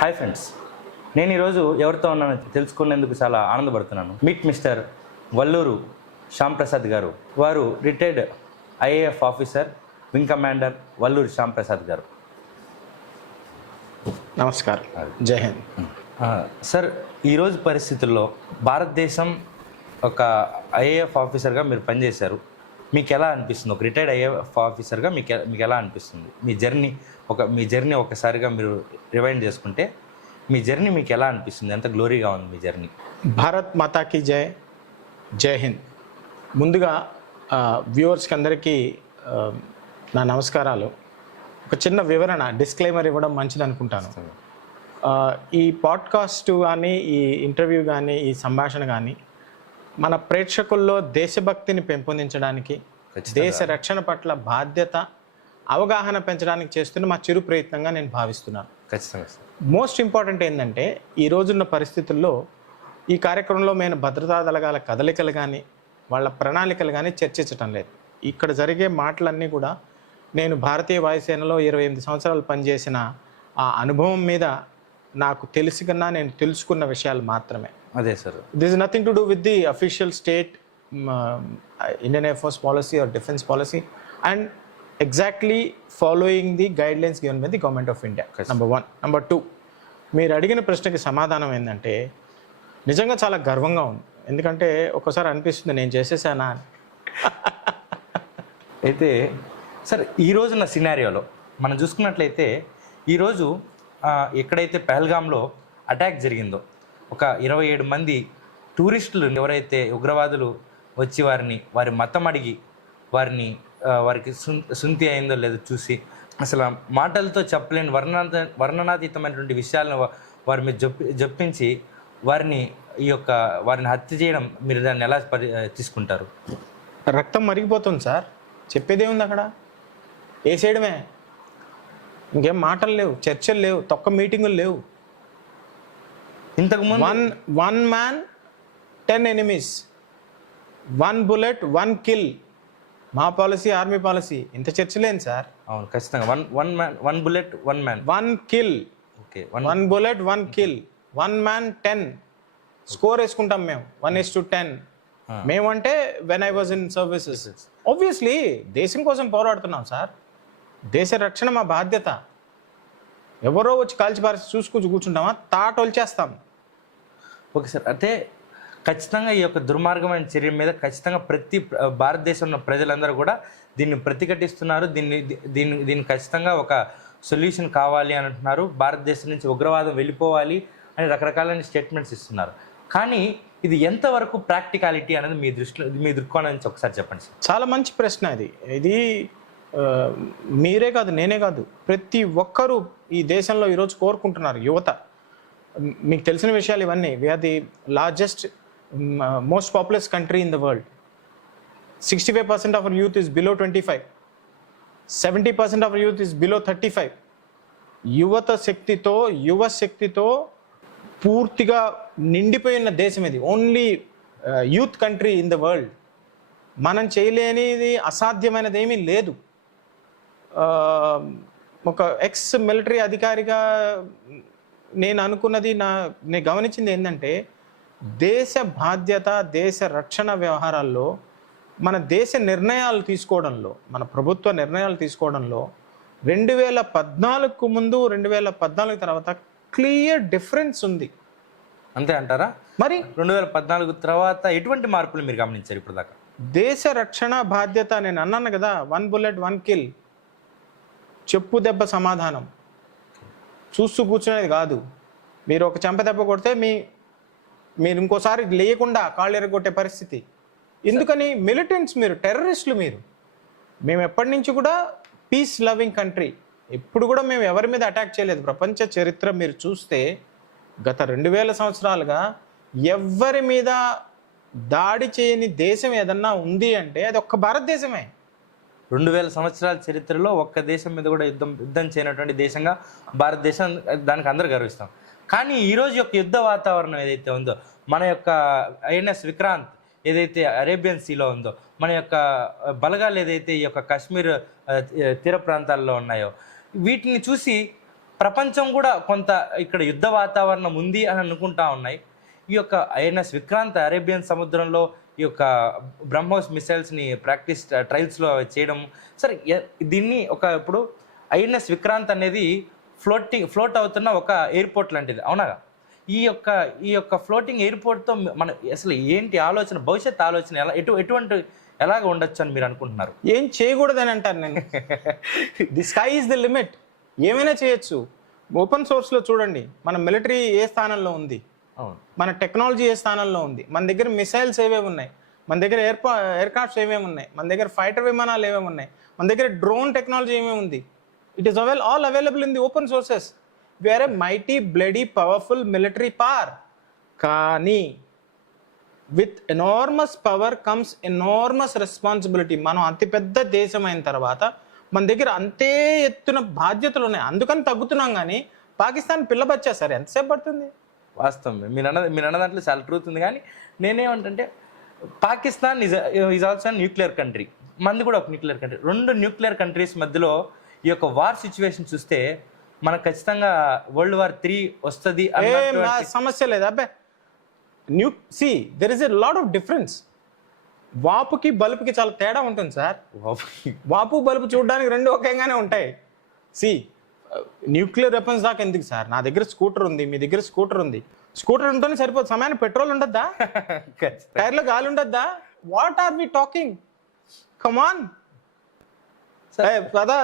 Hi friends, నేను ఈరోజు ఎవరితో ఉన్నానో తెలుసుకునేందుకు చాలా ఆనందపడుతున్నాను. మీట్ మిస్టర్ వల్లూరు శ్యామ్ ప్రసాద్ గారు. వారు retired IAF officer, wing commander Valluru Shyam Prasad గారు. నమస్కారం, జై హింద్. సార్, ఈరోజు పరిస్థితుల్లో భారతదేశం ఒక ఐఏఎఫ్ ఆఫీసర్గా మీరు పనిచేశారు. మీకు ఎలా అనిపిస్తుంది? ఒక రిటైర్డ్ ఐఏఎఫ్ ఆఫీసర్గా మీకు ఎలా అనిపిస్తుంది? మీ జర్నీ ఒకసారిగా మీరు రివైండ్ చేసుకుంటే మీ జర్నీ మీకు ఎలా అనిపిస్తుంది? ఎంత గ్లోరీగా ఉంది మీ జర్నీ? భారత్ మాతాకి జై, జై హింద్. ముందుగా వ్యూవర్స్కి అందరికీ నా నమస్కారాలు. ఒక చిన్న వివరణ, డిస్క్లైమర్ ఇవ్వడం మంచిది అనుకుంటాను. ఈ పాడ్కాస్ట్ కానీ, ఈ ఇంటర్వ్యూ కానీ, ఈ సంభాషణ కానీ మన ప్రేక్షకుల్లో దేశభక్తిని పెంపొందించడానికి, దేశ రక్షణ పట్ల బాధ్యత, అవగాహన పెంచడానికి చేస్తున్న మా చిరు ప్రయత్నంగా నేను భావిస్తున్నాను. ఖచ్చితంగా. మోస్ట్ ఇంపార్టెంట్ ఏంటంటే, ఈ రోజున్న పరిస్థితుల్లో ఈ కార్యక్రమంలో మేము భద్రతా దళాల కదలికలు కానీ, వాళ్ళ ప్రణాళికలు కానీ చర్చించటం లేదు. ఇక్కడ జరిగే మాటలన్నీ కూడా నేను భారతీయ వాయుసేనలో 28 సంవత్సరాలు పనిచేసిన ఆ అనుభవం మీద నాకు తెలిసి కన్నా నేను తెలుసుకున్న విషయాలు మాత్రమే. అదే sir, this is nothing to do with the official state Indian air force policy or defence policy and exactly following the guidelines given by the government of India. Number 1. Number 2, మీరు అడిగిన ప్రశ్నకి సమాధానం ఏంటంటే, నిజంగా చాలా గర్వంగా ఉంది. ఎందుకంటే ఒక్కోసారి అనిపిస్తుంది నేను చేసేసానా అని. అయితే సార్, ఈ రోజున్న సినారియోలో మనం చూసుకున్నట్లయితే, ఈరోజు ఎక్కడైతే పహల్గామ్లో అటాక్ జరిగిందో, ఒక 27 మంది టూరిస్టులు ఎవరైతే ఉగ్రవాదులు వచ్చి వారి మతం అడిగి వారికి సుంతి అయిందో లేదో చూసి, అసలు మాటలతో చెప్పలేని వర్ణనాతీతమైనటువంటి విషయాలను వారి మీద జొప్పించి వారిని హత్య చేయడం, మీరు దాన్ని ఎలా తీసుకుంటారు? రక్తం మరిగిపోతుంది సార్, చెప్పేదేముంది అక్కడ? వేసేయడమే, ఇంకేం మాటలు లేవు, చర్చలు లేవు, తొక్క మీటింగులు లేవు. ఇంతకుముందు one man 10 enemies, 1 bullet 1 kill. మా పాలసీ, ఆర్మీ పాలసీ. ఇంత చర్చలేను సార్. అవును, ఖచ్చితంగా. One bullet 1 man, 1 kill. Okay, 1 bullet 1 kill, 1 man 10. Score వేసుకుంటాం మేము 1:10. మేమంటే when I was in services, obviously దేశం కోసం పోరాడుతున్నాం సార్. దేశ రక్షణ మా బాధ్యత. ఎవరో వచ్చి కాల్చిపారి కూర్చుంటామా? తాటొల్చేస్తాం. ఓకే సార్, అయితే ఖచ్చితంగా ఈ యొక్క దుర్మార్గమైన చర్య మీద ఖచ్చితంగా ప్రతి భారతదేశంలో ఉన్న ప్రజలందరూ కూడా దీన్ని ప్రతిఘటిస్తున్నారు. దీన్ని ఖచ్చితంగా ఒక సొల్యూషన్ కావాలి అని అంటున్నారు. భారతదేశం నుంచి ఉగ్రవాదం వెళ్ళిపోవాలి అని రకరకాలైన స్టేట్మెంట్స్ ఇస్తున్నారు. కానీ ఇది ఎంతవరకు ప్రాక్టికాలిటీ అనేది మీ దృక్కోణం నుంచి ఒకసారి చెప్పండి సార్. చాలా మంచి ప్రశ్న ఇది మీరే కాదు, నేనే కాదు, ప్రతి ఒక్కరూ ఈ దేశంలో ఈరోజు కోరుకుంటున్నారు. యువత, మీకు తెలిసిన విషయాలు ఇవన్నీ. We are the largest most populous country in the world. 65% of our youth is below 25, 70% of our youth is below 35. యువ శక్తితో పూర్తిగా నిండిపోయిన దేశం ఇది. Only youth country in the world. మనం చేయలేనిది, అసాధ్యమైనది ఏమీ లేదు. ఒక ఎక్స్ మిలిటరీ అధికారిగా నేను అనుకున్నది, నేను గమనించింది ఏంటంటే, దేశ బాధ్యత, దేశ రక్షణ వ్యవహారాల్లో, మన దేశ నిర్ణయాలు తీసుకోవడంలో, మన ప్రభుత్వ నిర్ణయాలు తీసుకోవడంలో 2014కు ముందు, 2014 తర్వాత క్లియర్ డిఫరెన్స్ ఉంది. అంతే అంటారా? మరి 2014 తర్వాత ఎటువంటి మార్పులు మీరు గమనించారు ఇప్పుడు దాకా? దేశ రక్షణ బాధ్యత, నేను అన్నాను కదా, 1 బుల్లెట్ 1 కిల్, చెప్పు దెబ్బ సమాధానం. చూస్తూ కూర్చునేది కాదు. మీరు ఒక చెంప దెబ్బ కొడితే మీరు ఇంకోసారి లేకుండా కాళ్ళు ఎరగొట్టే పరిస్థితి. ఎందుకని? మిలిటెంట్స్ మీరు, టెర్రరిస్టులు మీరు. మేము ఎప్పటి నుంచి కూడా పీస్ లవింగ్ కంట్రీ. ఎప్పుడు కూడా మేము ఎవరి మీద అటాక్ చేయలేదు. ప్రపంచ చరిత్ర మీరు చూస్తే గత 2000 సంవత్సరాలుగా ఎవరి మీద దాడి చేయని దేశం ఏదన్నా ఉంది అంటే అది ఒక్క భారతదేశమే. 2000 సంవత్సరాల చరిత్రలో ఒక్క దేశం మీద కూడా యుద్ధం చేయనటువంటి దేశంగా భారతదేశం, దానికి అందరూ గర్విస్తాం. కానీ ఈరోజు యొక్క యుద్ధ వాతావరణం ఏదైతే ఉందో, మన యొక్క ఐఎన్ఎస్ విక్రాంత్ ఏదైతే అరేబియన్ సీలో ఉందో, మన యొక్క బలగాలు ఏదైతే ఈ యొక్క కాశ్మీర్ తీర ప్రాంతాల్లో ఉన్నాయో, వీటిని చూసి ప్రపంచం కూడా కొంత ఇక్కడ యుద్ధ వాతావరణం ఉంది అని అనుకుంటా ఉన్నాయి. ఈ యొక్క ఐఎన్ఎస్ విక్రాంత్ అరేబియన్ సముద్రంలో ఈ యొక్క బ్రహ్మోస్ మిసైల్స్ని ప్రాక్టీస్ ట్రయల్స్లో చేయడం. సరే దీన్ని ఇప్పుడు ఐఎన్ఎస్ విక్రాంత్ అనేది ఫ్లోట్ అవుతున్న ఒక ఎయిర్పోర్ట్ లాంటిది, అవునా? ఈ యొక్క ఫ్లోటింగ్ ఎయిర్పోర్ట్తో మన అసలు ఏంటి ఆలోచన, భవిష్యత్ ఆలోచన ఎటువంటి ఎలాగ ఉండొచ్చు అని మీరు అనుకుంటున్నారు? ఏం చేయకూడదని అంటాను నేను. The sky is the limit. ఏమైనా చేయొచ్చు. ఓపెన్ సోర్స్లో చూడండి, మన మిలిటరీ ఏ స్థానంలో ఉంది, మన టెక్నాలజీ ఏ స్థానంలో ఉంది, మన దగ్గర మిసైల్స్ ఏవేవి ఉన్నాయి, మన దగ్గర ఎయిర్క్రాఫ్ట్స్ ఏమేమి ఉన్నాయి, మన దగ్గర ఫైటర్ విమానాలు ఏమేమి ఉన్నాయి, మన దగ్గర డ్రోన్ టెక్నాలజీ ఏమేమి ఉంది. It is all available in the open sources. We're a mighty bloody powerful military power. కానీ with enormous power comes enormous responsibility. మనం అతిపెద్ద దేశం అయిన తర్వాత మన దగ్గర అంతే ఎత్తున బాధ్యతలు ఉన్నాయి. అందుకని తగ్గుతున్నాం. కానీ పాకిస్తాన్ పిల్లబచ్చా సార్ ఎంతసేపు పడుతుంది? వాస్తవం మీరు అన్న దాంట్లో చాలా ట్రూత్ ఉంది. కానీ నేనేమంటే Pakistan is also nuclear country, మనది కూడా ఒక న్యూక్లియర్ కంట్రీ. రెండు న్యూక్లియర్ కంట్రీస్ మధ్యలో ఈ యొక్క వార్ సిచ్యువేషన్ చూస్తే మనకు ఖచ్చితంగా వరల్డ్ వార్ 3 వస్తుంది. సమస్య లేదు అబ్బాయి. There is a lot of difference. వాపుకి బల్బుకి చాలా తేడా ఉంటుంది సార్. వాపు బల్బు చూడడానికి రెండు ఒకేగానే ఉంటాయి. న్యూక్లియర్ వెపన్స్ దాకా ఎందుకు సార్? నా దగ్గర స్కూటర్ ఉంది, మీ దగ్గర స్కూటర్ ఉంది. స్కూటర్ ఉంటేనే సరిపోదు. సమయానికి పెట్రోల్ ఉండద్దా? టైర్లో గాలి ఉండద్దా? What are we talking? Come on పదా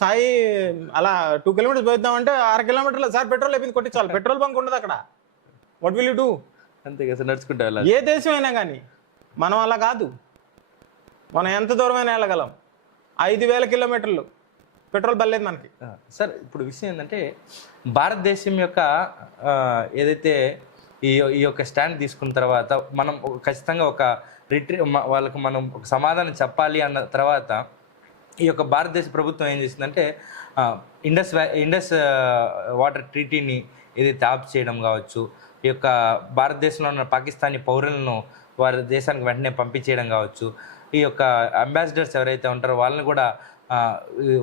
సాయి, అలా 2 కిలోమీటర్స్ పోయిద్దామంటే 6 కిలోమీటర్లు సార్ పెట్రోల్ అయిపోయింది, కొట్టించాలి. పెట్రోల్ బంక్ ఉండదు అక్కడ. What will you do? అంతే కదా, నడుచుకుంటా. ఏ దేశం అయినా కానీ మనం అలా కాదు. మనం ఎంత దూరమైనా వెళ్ళగలం. 5,000 కిలోమీటర్లు పెట్రోల్ బల్లేదు మనకి. సార్ ఇప్పుడు విషయం ఏంటంటే భారతదేశం యొక్క ఏదైతే ఈ యొక్క స్టాండ్ తీసుకున్న తర్వాత మనం ఖచ్చితంగా ఒక వాళ్ళకు మనం ఒక సమాధానం చెప్పాలి అన్న తర్వాత ఈ యొక్క భారతదేశ ప్రభుత్వం ఏం చేసిందంటే ఇండస్ వాటర్ ట్రీటీని ఏదైతే ఆఫ్ చేయడం కావచ్చు, ఈ యొక్క భారతదేశంలో ఉన్న పాకిస్తానీ పౌరులను వారి దేశానికి వెంటనే పంపించేయడం కావచ్చు, ఈ యొక్క అంబాసిడర్స్ ఎవరైతే ఉంటారో వాళ్ళని కూడా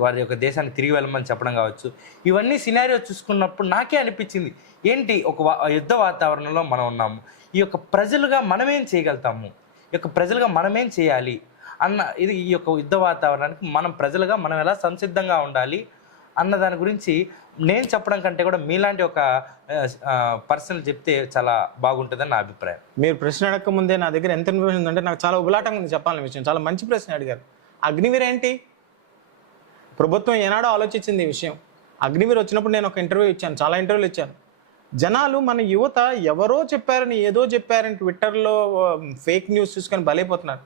వారి యొక్క దేశానికి తిరిగి వెళ్ళమని చెప్పడం కావచ్చు. ఇవన్నీ సినారియో చూసుకున్నప్పుడు నాకే అనిపించింది, ఏంటి ఒక యుద్ధ వాతావరణంలో మనం ఉన్నాము, ఈ యొక్క ప్రజలుగా మనమేం చేయగలుగుతాము, ఈ యొక్క ప్రజలుగా మనమేం చేయాలి అన్న ఈ యొక్క యుద్ధ వాతావరణానికి మనం ప్రజలుగా మనం ఎలా సంసిద్ధంగా ఉండాలి అన్న దాని గురించి నేను చెప్పడం కంటే కూడా మీలాంటి ఒక పర్సన్ చెప్తే చాలా బాగుంటుందని నా అభిప్రాయం. మీరు ప్రశ్న అడగక ముందే నా దగ్గర ఎంత ఇన్ఫర్మేషన్ ఉందంటే నాకు చాలా ఉబలాటంగా ఉంది చెప్పాలని విషయం. చాలా మంచి ప్రశ్న అడిగారు. అగ్నివీర్ ఏంటి? ప్రభుత్వం ఏనాడో ఆలోచించింది ఈ విషయం. అగ్నివీర్ వచ్చినప్పుడు నేను ఒక ఇంటర్వ్యూ ఇచ్చాను, చాలా ఇంటర్వ్యూలు ఇచ్చాను. జనాలు మన యువత ఎవరో చెప్పారని ఏదో చెప్పారని ట్విట్టర్లో ఫేక్ న్యూస్ చూసుకొని బలైపోతున్నారు.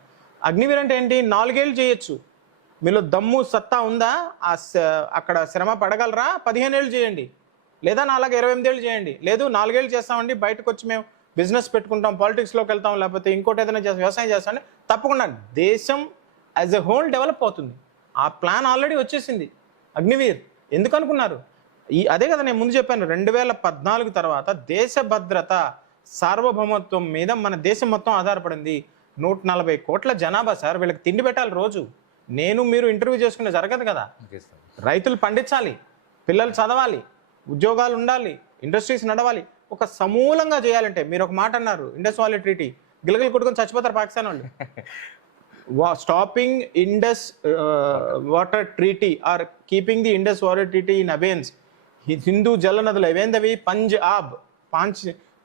అగ్నివీర్ అంటే ఏంటి? 4 ఏళ్ళు చేయొచ్చు. మీలో దమ్ము సత్తా ఉందా? అక్కడ శ్రమ పడగలరా? 15 ఏళ్ళు చేయండి, లేదా 28 ఏళ్ళు చేయండి. లేదు 4 ఏళ్ళు చేస్తామండి, బయటకు వచ్చి మేము బిజినెస్ పెట్టుకుంటాం, పాలిటిక్స్లోకి వెళ్తాం, లేకపోతే ఇంకోటి ఏదైనా వ్యవసాయం చేస్తామండి, తప్పకుండా దేశం యాజ్ ఎ హోల్ డెవలప్ అవుతుంది. ఆ ప్లాన్ ఆల్రెడీ వచ్చేసింది. అగ్నివీర్ ఎందుకు అనుకున్నారు? అదే కదా నేను ముందు చెప్పాను, 2014 తర్వాత దేశ భద్రత సార్వభౌమత్వం మీద మన దేశం మొత్తం ఆధారపడింది. 140 కోట్ల జనాభా సార్. వీళ్ళకి తిండి పెట్టాలి రోజు. నేను మీరు ఇంటర్వ్యూ చేసుకునే జరగదు కదా. రైతులు పండించాలి, పిల్లలు చదవాలి, ఉద్యోగాలు ఉండాలి, ఇండస్ట్రీస్ నడవాలి. ఒక సమూలంగా చేయాలంటే మీరు ఒక మాట అన్నారు, ఇండస్ వాటర్ ట్రీటీ, గిలగిలు కొట్టుకొని చచ్చిపోతారు పాకిస్తాన్ వాళ్ళు. Stopping Indus water treaty or keeping the Indus water treaty in abeyance. హిందూ జల నదులు అవేందవి?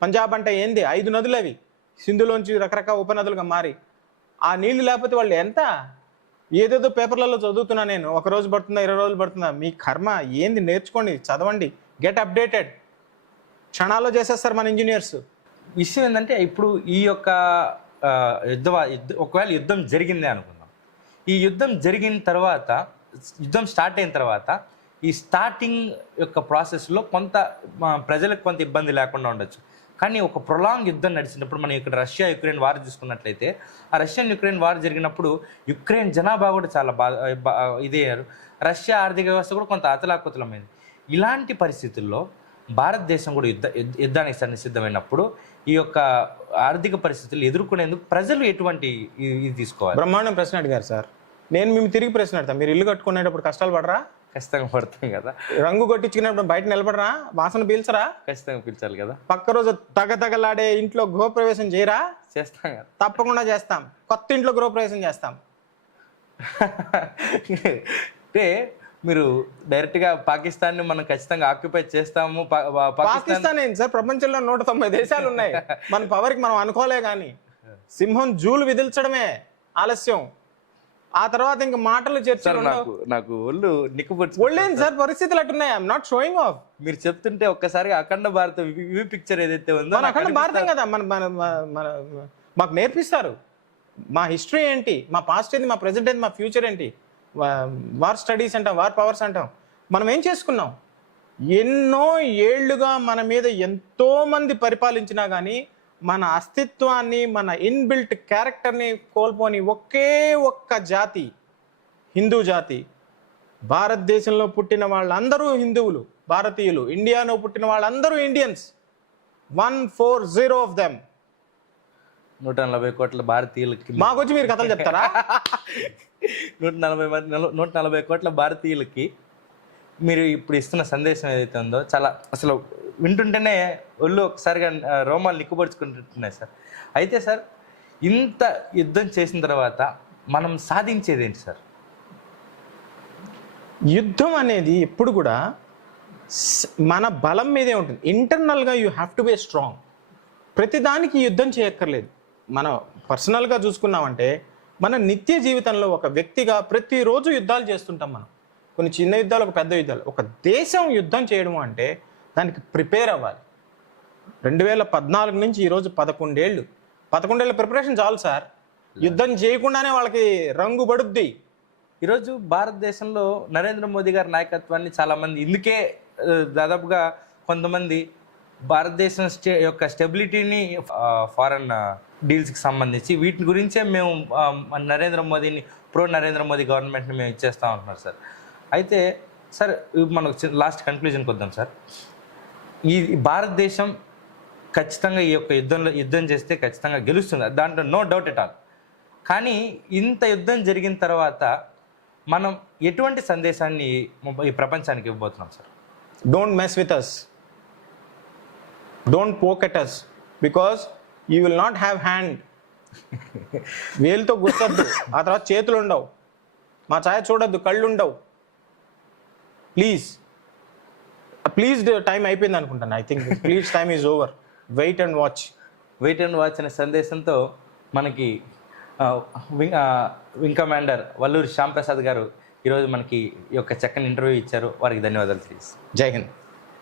పంజాబ్ అంటే ఏంది? 5 నదులు అవి, సింధులోంచి రకరకాల ఉపనదులుగా మారి. ఆ నీళ్లు లేకపోతే వాళ్ళు ఎంత? ఏదేదో పేపర్లలో చదువుతున్నా నేను, 1 రోజు పడుతుందా 20 రోజులు పడుతుందా? మీ కర్మ ఏంది? నేర్చుకోండి, చదవండి, గెట్ అప్డేటెడ్. క్షణాల్లో చేసేస్తారు మన ఇంజనీర్స్. విషయం ఏంటంటే ఇప్పుడు ఈ యొక్క ఒకవేళ యుద్ధం జరిగిందే అనుకుందాం. ఈ యుద్ధం జరిగిన తర్వాత, యుద్ధం స్టార్ట్ అయిన తర్వాత ఈ స్టార్టింగ్ యొక్క ప్రాసెస్లో కొంత ప్రజలకు కొంత ఇబ్బంది లేకుండా ఉండొచ్చు. కానీ ఒక ప్రొలాంగ్ యుద్ధం నడిచినప్పుడు మనం ఇక్కడ రష్యా యుక్రెయిన్ వార్ చూసుకున్నట్లయితే, ఆ రష్యన్ యుక్రెయిన్ వార్ జరిగినప్పుడు యుక్రెయిన్ జనాభా కూడా చాలా ఇదయ్యారు. రష్యా ఆర్థిక వ్యవస్థ కూడా కొంత అతలాకుతలమైంది. ఇలాంటి పరిస్థితుల్లో భారతదేశం కూడా యుద్ధానికి సిద్ధమైనప్పుడు ఈ యొక్క ఆర్థిక పరిస్థితులు ఎదుర్కొనేందుకు ప్రజలు ఎటువంటి ఇది తీసుకోవాలి? బ్రహ్మాండం ప్రశ్న అడిగారు సార్. నేను మేము తిరిగి ప్రశ్న అడతాను, మీరు ఇల్లు కట్టుకునేటప్పుడు కష్టాలు పడరా? ఖచ్చితంగా పడతాం కదా, రంగు కొట్టించుకున్నప్పుడు బయట నిలబడరా, వాసన పీల్చరా, ఖచ్చితంగా పిలిచాలి కదా, పక్క రోజు తగతగలాడే ఇంట్లో గృహప్రవేశం చేయరా? చేస్తాం కదా. తప్పకుండా చేస్తాం, కొత్త ఇంట్లో గృహప్రవేశం చేస్తాం. అంటే మీరు డైరెక్ట్గా పాకిస్తాన్ని మనం ఖచ్చితంగా ఆక్యుపై చేస్తాము. పాకిస్తాన్ ఏంటి సార్, ప్రపంచంలో 190 దేశాలు ఉన్నాయి. మన పవర్కి మనం అనుకోలే కానీ సింహం జూలు విదిల్చడమే ఆలస్యం. ఆ తర్వాత ఇంక మాటలు చర్చలు ఉండవు. నాకు ఒళ్ళు నిక్కుపొచ్చు. ఒళ్ళేంటి సార్, పరిస్థితులు అట్టున్నాయి. I'm not showing off. మీరు చెప్తుంటే ఒక్కసారి అఖండ భారత వ్యూ పిక్చర్ ఏదైతే ఉందో, మన అఖండ భారతం కదా, మాకు నేర్పిస్తారు మా హిస్టరీ ఏంటి, మా పాస్ట్ ఏంటి, మా ప్రెజెంట్ ఏంటి, మా ఫ్యూచర్ ఏంటి. వార్ స్టడీస్ అంటాం, వార్ పవర్స్ అంటాం. మనం ఏం చేసుకున్నాం? ఎన్నో ఏళ్లుగా మన మీద ఎంతో మంది పరిపాలించినా కానీ మన అస్తిత్వాన్ని, మన ఇన్బిల్ట్ క్యారెక్టర్ని కోల్పోని ఒకే ఒక్క జాతి హిందూ జాతి. భారతదేశంలో పుట్టిన వాళ్ళందరూ హిందువులు, భారతీయులు. ఇండియాలో పుట్టిన వాళ్ళందరూ ఇండియన్స్. 140 of them. 140 కోట్ల భారతీయులకి మాకొచ్చి మీరు కథలు చెప్తారా? 140 కోట్ల భారతీయులకి మీరు ఇప్పుడు ఇస్తున్న సందేశం ఏదైతే ఉందో, చాలా అసలు వింటుంటేనే ఒళ్ళు ఒకసారిగా రోమాలు నిక్కుపరుచుకుంటున్నాయి సార్. అయితే సార్, ఇంత యుద్ధం చేసిన తర్వాత మనం సాధించేది ఏంటి సార్? యుద్ధం అనేది ఎప్పుడు కూడా మన బలం మీదే ఉంటుంది. ఇంటర్నల్గా you have to be strong. ప్రతిదానికి యుద్ధం చేయక్కర్లేదు. మనం పర్సనల్గా చూసుకున్నామంటే మన నిత్య జీవితంలో ఒక వ్యక్తిగా ప్రతిరోజు యుద్ధాలు చేస్తుంటాం మనం. కొన్ని చిన్న యుద్ధాలు, ఒక పెద్ద యుద్ధాలు. ఒక దేశం యుద్ధం చేయడం అంటే దానికి ప్రిపేర్ అవ్వాలి. 2014 నుంచి ఈరోజు 11 ఏళ్ళు. 11 ఏళ్ళ ప్రిపరేషన్ చాలు సార్. యుద్ధం చేయకుండానే వాళ్ళకి రంగు పడుద్ది. ఈరోజు భారతదేశంలో నరేంద్ర మోదీ గారి నాయకత్వాన్ని చాలామంది, ఇందుకే దాదాపుగా కొంతమంది భారతదేశం యొక్క స్టెబిలిటీని, ఫారెన్ డీల్స్కి సంబంధించి వీటి గురించే మేము నరేంద్ర మోదీని, నరేంద్ర మోదీ గవర్నమెంట్ని మేము ఇచ్చేస్తాం అంటున్నారు సార్. అయితే సార్, మనకు లాస్ట్ కన్క్లూజన్కి వద్దాం సార్. ఈ భారతదేశం ఖచ్చితంగా ఈ యొక్క యుద్ధం చేస్తే ఖచ్చితంగా గెలుస్తుంది, దాంట్లో నో డౌట్ ఎట్ ఆల్. కానీ ఇంత యుద్ధం జరిగిన తర్వాత మనం ఎటువంటి సందేశాన్ని ఈ ప్రపంచానికి ఇవ్వబోతున్నాం sir? Don't mess with us, don't poke at us, because you will not have hand. వేలుతో గుర్తొద్దు, ఆ తర్వాత చేతులు ఉండవు. మా ఛాయ చూడొద్దు, కళ్ళు ఉండవు. ప్లీజ్ టైం అయిపోయింది అనుకుంటాను. I think please time is over. Wait and watch అనే సందేశంతో మనకి వింగ్ కమాండర్ వల్లూరి శ్యామ్ ప్రసాద్ గారు ఈరోజు మనకి ఈ యొక్క చక్కని ఇంటర్వ్యూ ఇచ్చారు. వారికి ధన్యవాదాలు. ప్లీజ్. జై హింద్.